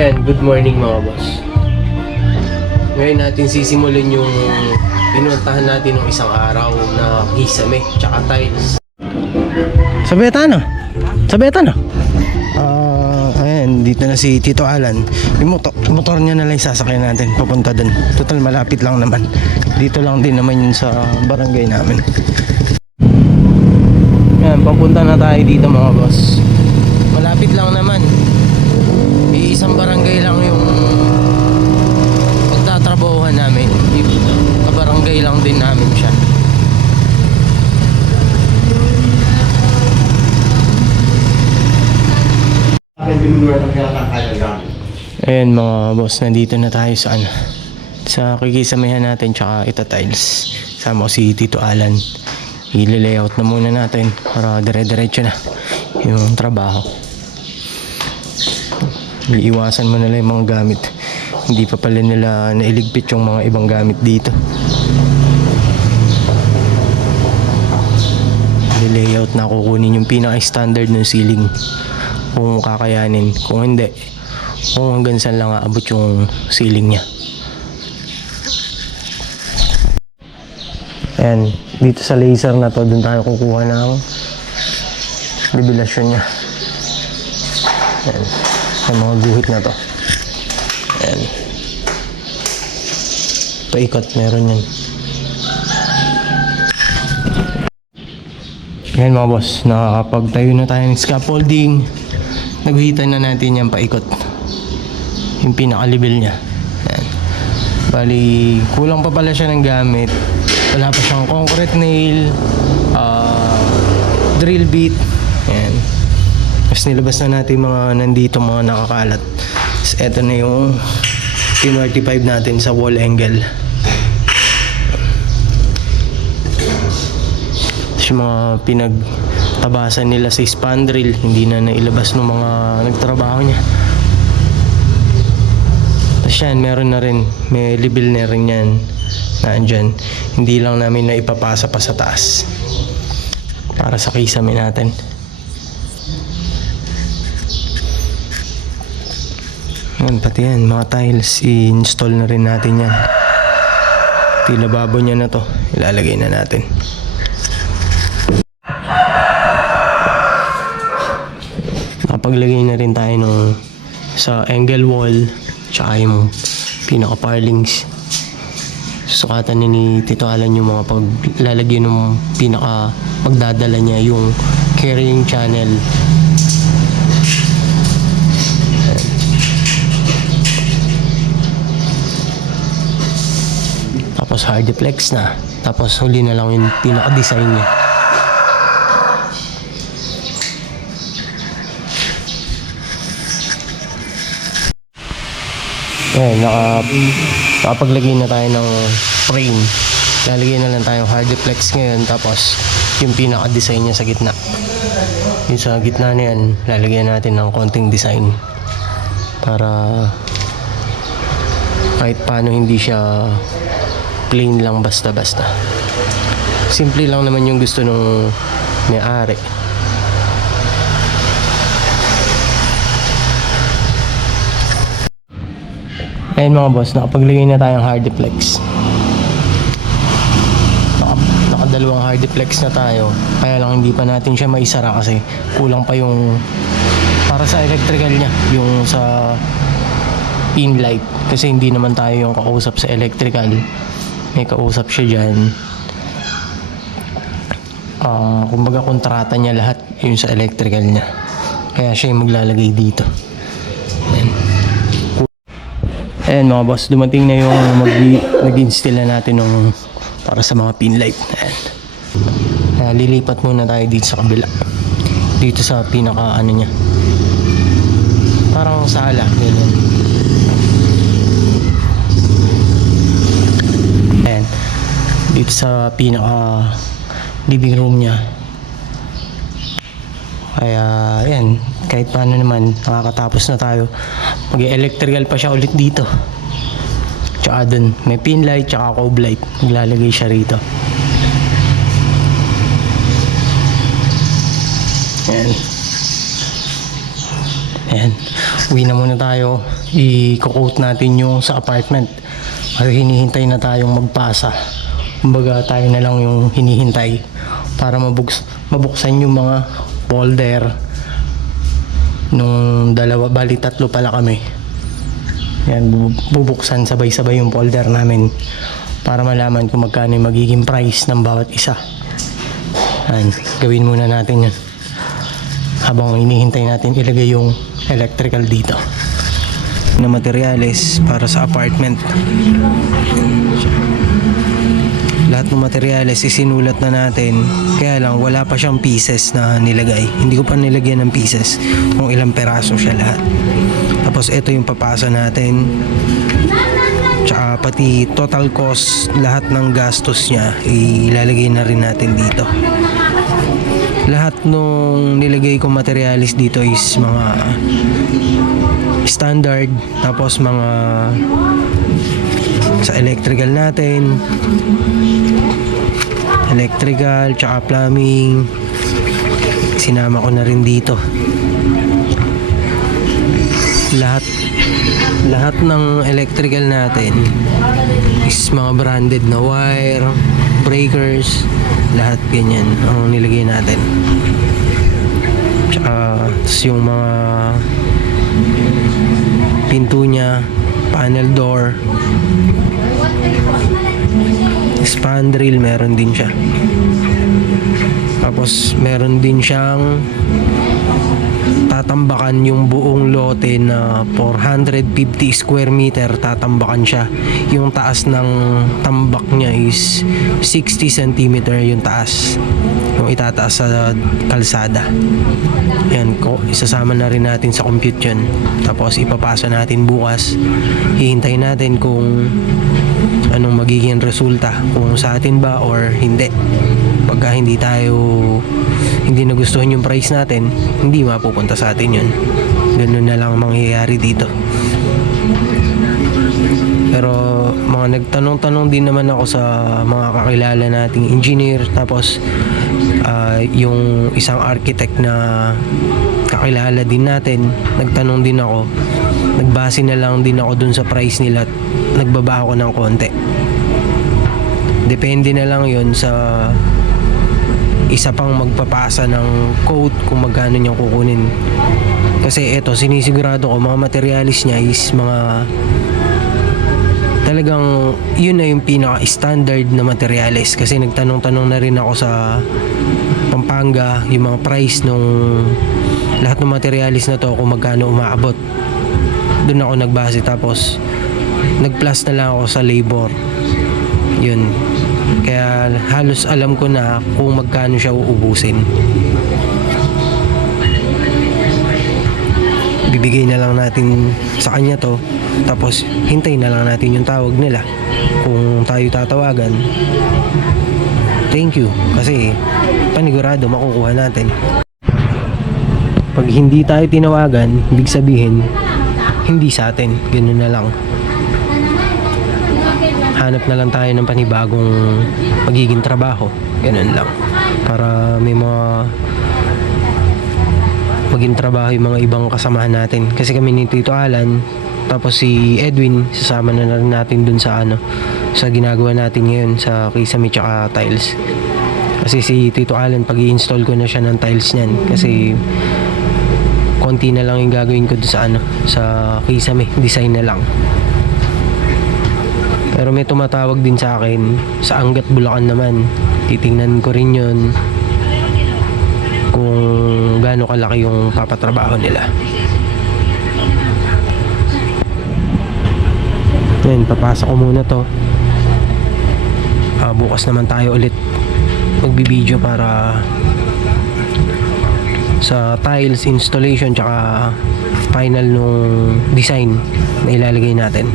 Ayan, good morning mga boss. Ngayon natin sisimulan yung pinuntahan natin ng isang araw na kisame, tsaka tiles. Sa Betano? Sa Betano? Ayan, dito na si Tito Alan. Yung motor niya na lang sasakyan natin papunta dun. Total malapit lang naman. Dito lang din naman yun sa barangay namin. Ayan, papunta na tayo dito mga boss. Malapit lang naman. Isang barangay lang yung pagtatrabahuhan namin. Kabarangay lang din namin siya. Ayan mga boss, nandito na tayo sa sa kikisamihan natin tsaka itatiles. Sama ko si Tito Alan. I-layout na muna natin para dire-diretso na yung trabaho. Iiwasan mo nila yung mga gamit. Hindi pa pala nila nailigpit yung mga ibang gamit dito. I-layout na kukunin yung pinaka-standard ng ceiling kung kakayanin. Kung hindi, kung hanggang saan lang aabot yung ceiling niya. Ayan, dito sa laser na to, dun tayo kukuha ng levelasyon niya. Ayan, sa mga guhit na to. Ayan, paikot, meron yan. Ayan mga boss, nakakapagtayo na tayo ng scaffolding. Naguhitan na natin yan paikot, yung pinaka-level niya. Ayan. Bali, kulang pa pala siya ng gamit. Wala pa siyang concrete nail, drill bit. Ayan. Tapos nilabas na natin mga nandito, mga nakakalat. Tapos eto na yung P45 natin sa wall angle. Tapos yung mga pinagtabasan nila sa spandrel, hindi na nailabas ng mga nagtrabaho niya. Tapos yan, meron na rin, may level na rin yan na andyan. Hindi lang namin na ipapasa pa sa taas para sa kisame natin. Yan, pati yan, mga tiles, i-install na rin natin yan. Pati lababo niya na to, ilalagay na natin. Nakapaglagay na rin tayo nung sa angle wall tsaka yung pinaka parlings. Susukatan ni Tito Alan yung mga paglalagyan ng pinaka pagdadala niya, yung carrying channel. Tapos hardiplex na. Tapos huli na lang yung pinaka-design niya. Nakapaglagay na tayo ng frame. Lalagay na lang tayong hardiplex ngayon. Tapos yung pinaka-design niya sa gitna. Yung sa gitna na yan, lalagyan natin ng konting design. Para kahit paano hindi siya plain lang basta-basta. Simple lang naman yung gusto nung may-ari. Ayun mga boss, nakapaglagay na tayong hardiplex. Nakadalawang hardiplex na tayo. Kaya lang hindi pa natin siya maisara kasi kulang pa yung para sa electrical niya, yung sa pin light. Kasi hindi naman tayo yung kakausap sa electrical. May kausap siya dyan. Kumbaga kontrata niya lahat yung sa electrical niya. Kaya siya yung maglalagay dito. Ayan mga boss, dumating na yung nag-install na natin ng para sa mga pin light. Ayan. Lilipat muna tayo dito sa kabila. Dito sa pinaka ano niya. Parang sala. Ganyan. Ayan. Dito sa pinaka living room niya. Kaya ayan, kahit paano naman nakakatapos na tayo. Mag-electrical pa siya ulit dito. Tsaka dun may pin light tsaka cove light. Maglalagay siya rito. Ayan. Ayan. Uwi na muna tayo. I-quote natin yung sa apartment. Ay hinihintay na tayong magpasa. Kumbaga tayo na lang yung hinihintay para mabuksan yung mga folder nung dalawa, bali tatlo pala kami. Yan, bubuksan sabay-sabay yung folder namin para malaman kung magkano yung magiging price ng bawat isa. Yan, gawin muna natin yan habang hinihintay natin ilagay yung electrical dito na materyales para sa apartment. Lahat ng materyales isinulat na natin, kaya lang wala pa siyang pieces na nilagay. Hindi ko pa nilagyan ng pieces kung ilang peraso siya lahat. Tapos ito yung papasa natin, tsaka pati total cost, lahat ng gastos niya ilalagay na rin natin dito. Lahat nung nilagay kong materialis dito is mga standard, tapos mga sa electrical natin, electrical tsaka plumbing, sinama ko na rin dito. Lahat ng electrical natin is mga branded na wire, breakers, lahat ganyan ang nilagay natin. Tsaka yung mga pinto niya, panel door, spandrel meron din siya. Tapos meron din siyang tatambakan yung buong lote na 450 square meter, tatambakan siya. Yung taas ng tambak niya is 60 cm yung taas, yung itataas sa kalsada. Yan, isasama na rin natin sa compute yun. Tapos ipapasa natin bukas. Hihintayin natin kung anong magiging resulta, kung sa atin ba or hindi. Pagka hindi nagustuhan yung price natin, hindi mapupunta sa atin yun. Ganun na lang mangyayari dito. Pero mga nagtanong-tanong din naman ako sa mga kakilala nating engineer, tapos yung isang architect na kakilala din natin, nagtanong din ako, nagbase na lang din ako dun sa price nila at nagbaba ako ng konti. Depende na lang yun sa isa pang magpapasa ng quote kung magkano niyang kukunin. Kasi eto, sinisigurado ko mga materialis niya is mga talagang yun na yung pinaka standard na materialis. Kasi nagtanong-tanong na rin ako sa Pampanga yung mga price nung lahat ng materialis na to, kung magkano umaabot. Doon ako nagbase, tapos nag-plus na lang ako sa labor. Yun, kaya halos alam ko na kung magkano siya uubusin. Bibigay na lang natin sa kanya to, tapos hintayin na lang natin yung tawag nila. Kung tayo tatawagan, thank you, kasi panigurado makukuha natin. Pag hindi tayo tinawagan, ibig sabihin hindi sa atin. Ganun na lang. Hanap na lang tayo ng panibagong magiging trabaho. Ganun lang. Para may mga maging trabaho yung mga ibang kasamahan natin. Kasi kami ni Tito Alan, tapos si Edwin, sasama na rin natin dun sa sa ginagawa natin ngayon sa kisame tsaka tiles. Kasi si Tito Alan, pag i-install ko na siya ng tiles niyan, kasi konti na lang yung gagawin ko sa sa kisame, design na lang. Pero may tumatawag din sa akin sa Angat, Bulacan naman. Titingnan ko rin yun kung gaano kalaki yung papatrabaho nila. Yan, papasok ko muna to. Bukas naman tayo ulit magbibideo para sa tiles installation tsaka final nung design na ilalagay natin.